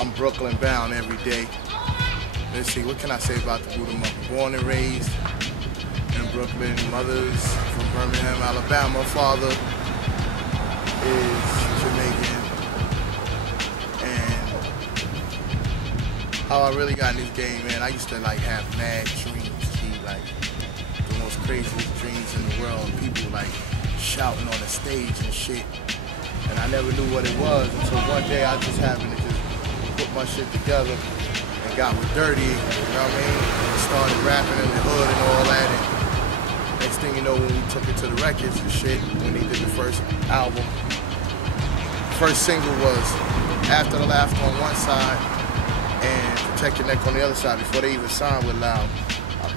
I'm Brooklyn bound every day. Let's see, what can I say about the Buddha Monk? Born and raised in Brooklyn, mother's from Birmingham, Alabama. Father is Jamaican. And how I really got in this game, man, I used to like have mad dreams, like the most craziest dreams in the world. People like shouting on the stage and shit. And I never knew what it was until one day I just happened to just put my shit together and got with Dirty, you know what I mean? And started rapping in the hood and all that. And next thing you know, when we took it to the records and shit, when they did the first album, first single was After the Laughter on one side and Protect Your Neck on the other side before they even signed with Loud.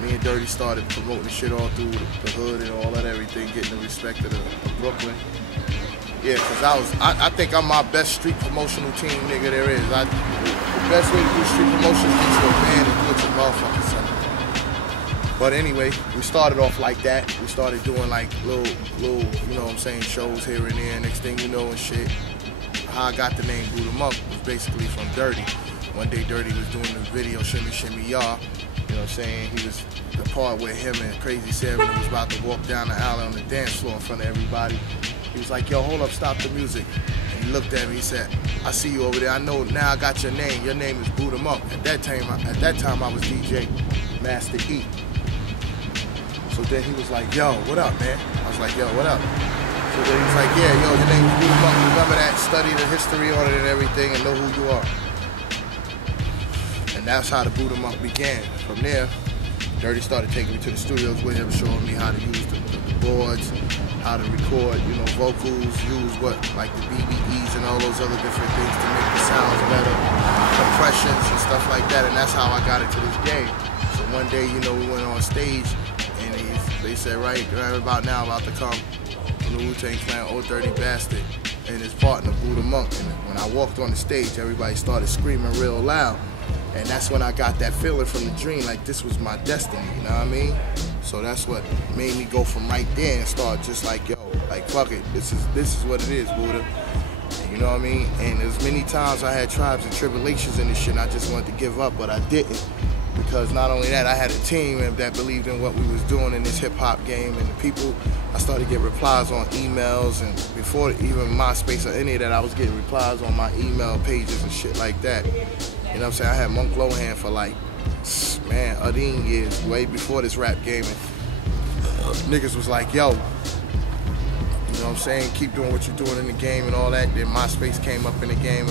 Me and Dirty started promoting the shit all through the hood and all that, everything, getting the respect of Brooklyn. Yeah, because I think I'm my best street promotional team nigga there is. The best way to do street promotion is get you a band and do it your motherfucking self. But anyway, we started off like that. We started doing like little, you know what I'm saying, shows here and there. Next thing you know and shit. How I got the name Buddha Monk was basically from Dirty. One day Dirty was doing the video Shimmy Shimmy Ya. You know what I'm saying? He was the part where him and Crazy Seven was about to walk down the alley on the dance floor in front of everybody. He was like, yo, hold up, stop the music. And he looked at me, he said, I see you over there. I know now I got your name. Your name is Buddha Monk. At that time I was DJ Master E. So then he was like, yo, what up, man? I was like, yo, what up? So then he was like, yeah, yo, your name is Buddha Monk. Remember that? Study the history on it and everything and know who you are. And that's how the Buddha Monk began. From there, Dirty started taking me to the studios with him, showing me how to use the boards, how to record, you know, vocals, use like the BBEs and all those other different things to make the sounds better, compressions and stuff like that. And that's how I got into this game. So one day, you know, we went on stage and they said, right about now, about to come from the Wu-Tang Clan, Old Dirty Bastard and his partner, Buddha Monk. And when I walked on the stage, everybody started screaming real loud. And that's when I got that feeling from the dream, like this was my destiny, you know what I mean? So that's what made me go from right there and start just like, yo, like fuck it, this is what it is, Buddha. You know what I mean? And as many times I had tribes and tribulations in this shit, and I just wanted to give up, but I didn't. Because not only that, I had a team that believed in what we was doing in this hip hop game, and the people, I started to get replies on emails, and before even MySpace or any of that, I was getting replies on my email pages and shit like that. You know what I'm saying? I had Monk Lohan for like, man, 18 years, way before this rap game. And niggas was like, yo, you know what I'm saying? Keep doing what you're doing in the game and all that. Then MySpace came up in the game.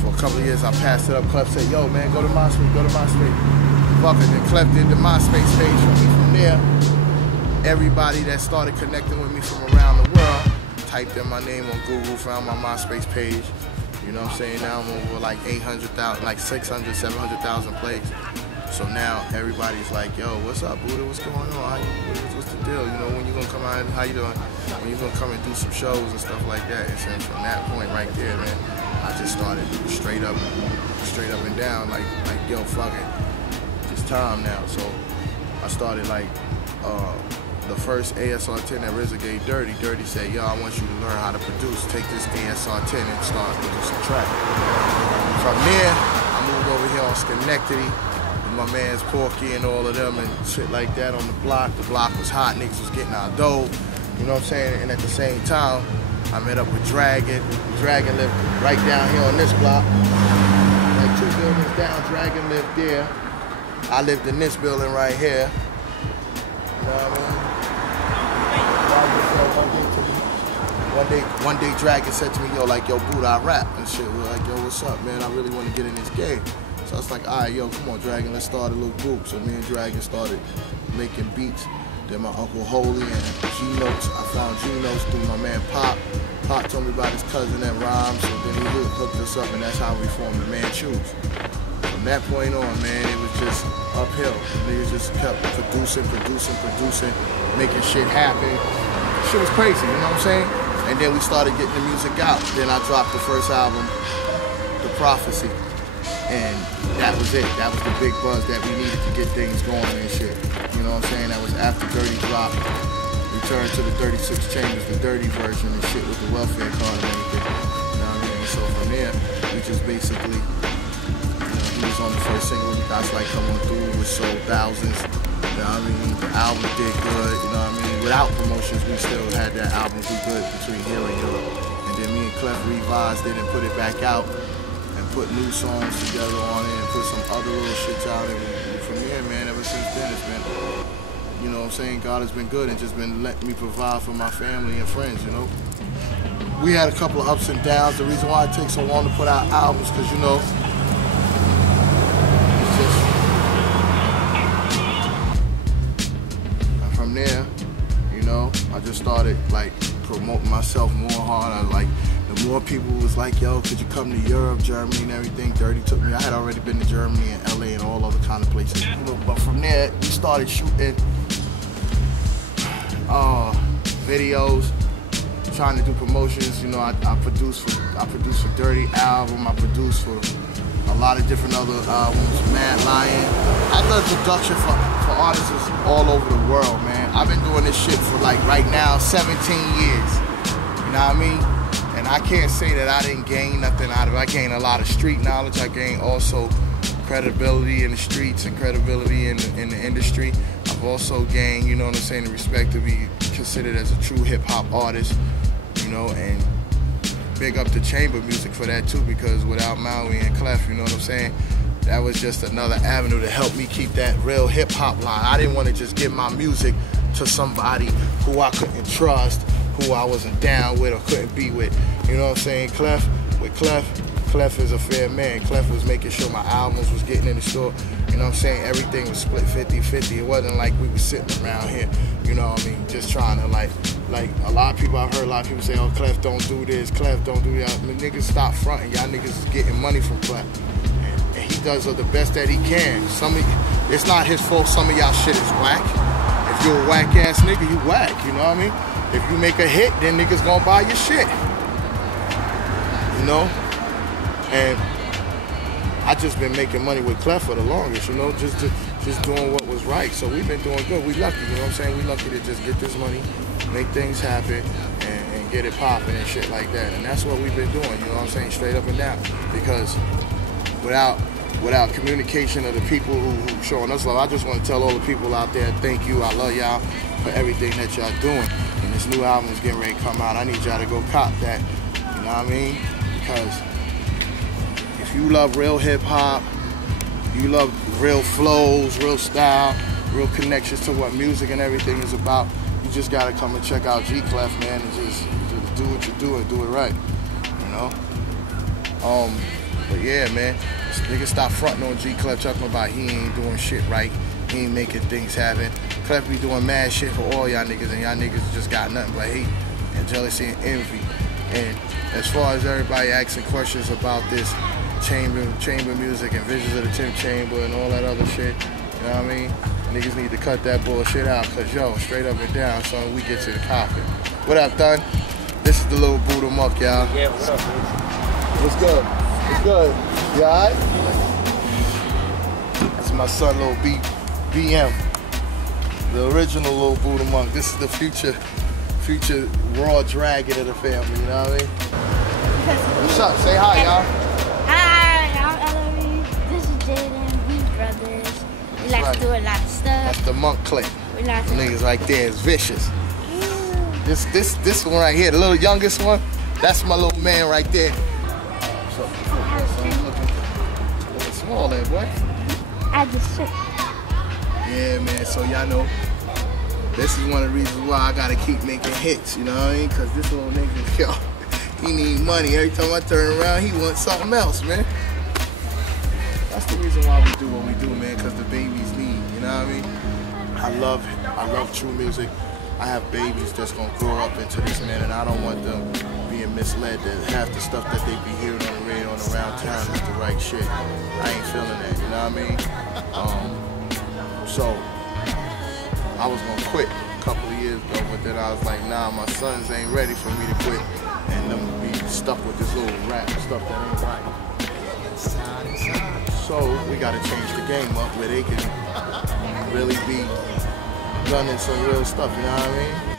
For a couple of years, I passed it up. Clef said, yo, man, go to MySpace, go to MySpace. Fuck it. Then Clef did the MySpace page for me. From there, everybody that started connecting with me from around the world typed in my name on Google, found my MySpace page. You know what I'm saying? Now I'm over like 800,000, like 600, 700,000 plays. So now everybody's like, yo, what's up, Buddha? What's going on? What's the deal? You know, when you gonna come out? How you doing? When you gonna come and do some shows and stuff like that? And so from that point right there, man, I just started straight up and down, like yo, fuck it, it's time now. So I started like the first ASR-10 that RZA gave Dirty. Dirty said, yo, I want you to learn how to produce. Take this ASR-10 and start producing track. From there, I moved over here on Schenectady with my man's Porky and all of them and shit like that on the block. The block was hot, niggas was getting our dough. You know what I'm saying? And at the same time, I met up with Dragon. Dragon lived right down here on this block. Like 2 buildings down, Dragon lived there. I lived in this building right here. You know what I mean? One day Dragon said to me, yo, like, yo, Buddha, I rap and shit. We're like, yo, what's up, man? I really want to get in this game. So I was like, all right, yo, come on, Dragon, let's start a little group. So me and Dragon started making beats. Then my Uncle Holy and G-Notes. I found G-Notes through my man Pop. Pop told me about his cousin that rhymes, so then he hooked us up, and that's how we formed the Man Choose. From that point on, man, it was just uphill. Niggas just kept producing, making shit happen. Shit was crazy, you know what I'm saying? And then we started getting the music out. Then I dropped the first album, The Prophecy. And that was it. That was the big buzz that we needed to get things going and shit. You know what I'm saying? That was after Dirty dropped. Returned to the 36 Chambers, the Dirty version and shit with the welfare card and everything. You know what I mean? So from there, we just basically guys like come on through with sold thousands. You know what I mean? The album did good, you know what I mean? Without promotions, we still had that album do good between here and Europe. And then me and Clef revised it and put it back out and put new songs together on it and put some other little shits out. And from there, man, ever since then, it's been, you know what I'm saying, God has been good and just been letting me provide for my family and friends, you know? We had a couple of ups and downs. The reason why it takes so long to put out albums, because, you know, it's just, and from there, you know, I just started, like, promoting myself more hard. The more people was like, yo, could you come to Europe, Germany, and everything? Dirty took me. I had already been to Germany and LA and all other kind of places. You know, but from there, we started shooting videos, trying to do promotions. You know, I produced for Dirty album. I produced for a lot of different other albums. Mad Lion. I done production for artists all over the world, man. I've been doing this shit for like right now 17 years. You know what I mean? And I can't say that I didn't gain nothing out of it. I gained a lot of street knowledge. I gained also credibility in the streets and credibility in the industry. I've also gained, you know what I'm saying, the respect to be considered as a true hip-hop artist, you know, and big up to chamber music for that too, because without Maui and Clef, you know what I'm saying, that was just another avenue to help me keep that real hip-hop line. I didn't want to just give my music to somebody who I couldn't trust, who I wasn't down with or couldn't be with. You know what I'm saying? Clef is a fair man. Clef was making sure my albums was getting in the store. You know what I'm saying? Everything was split 50-50. It wasn't like we were sitting around here, you know what I mean, just trying to like a lot of people, I've heard a lot of people say, oh, Clef don't do this, Clef don't do that. I mean, niggas stop fronting. Y'all niggas is getting money from Clef. And he does the best that he can. It's not his fault some of y'all shit is whack. If you're a whack ass nigga, you whack, you know what I mean? If you make a hit, then niggas gonna buy your shit. You know? And I just been making money with Clef for the longest, you know, just doing what was right. So we've been doing good. We lucky, you know what I'm saying? We lucky to just get this money, make things happen, and get it popping and shit like that. And that's what we've been doing, you know what I'm saying? Straight up and down. Because without communication of the people who showing us love, I just want to tell all the people out there, thank you, I love y'all for everything that y'all doing. And this new album is getting ready to come out. I need y'all to go cop that, you know what I mean? Because if you love real hip-hop, you love real flows, real style, real connections to what music and everything is about, you just gotta come and check out G-Clef, man, and just do what you do and do it right, you know? But yeah, man, niggas stop fronting on G-Clef, talking about he ain't doing shit right, he ain't making things happen. Clef be doing mad shit for all y'all niggas, and y'all niggas just got nothing but hate and jealousy and envy. And as far as everybody asking questions about this chamber music and Visions of the 10th Chamber and all that other shit, you know what I mean? Niggas need to cut that bullshit out, cause yo, straight up and down, son, we get to the coffin. What up, Thun? This is the Lil Buddha Monk, y'all. Yeah, what up, dude? What's good? What's good? You alright? That's my son, Lil BM. The original Lil Buddha Monk. This is the future raw dragon of the family, you know what I mean? What's up? Say hi, y'all. Hi, I'm Ellery. This is Jaden. We brothers. We like to do a lot of stuff. That's the Monk clique. We like The niggas right there is vicious. This one right here, the little youngest one, that's my little man right there. What's up? Looking small there, boy. I just shook. Yeah, man, so y'all know, this is one of the reasons why I gotta keep making hits, you know what I mean? Cause this little nigga, yo, he need money. Every time I turn around, he wants something else, man. That's the reason why we do what we do, man, cause the babies need, you know what I mean? I love true music. I have babies that's gonna grow up into this, man, and I don't want them being misled that half the stuff that they be hearing on the radio and around town is the right shit. I ain't feeling that, you know what I mean? So, I was gonna quit a couple of years ago, but then I was like, nah, my sons ain't ready for me to quit and them be stuck with this little rap stuff that ain't right. So, we gotta change the game up where they can really be running some real stuff, you know what I mean?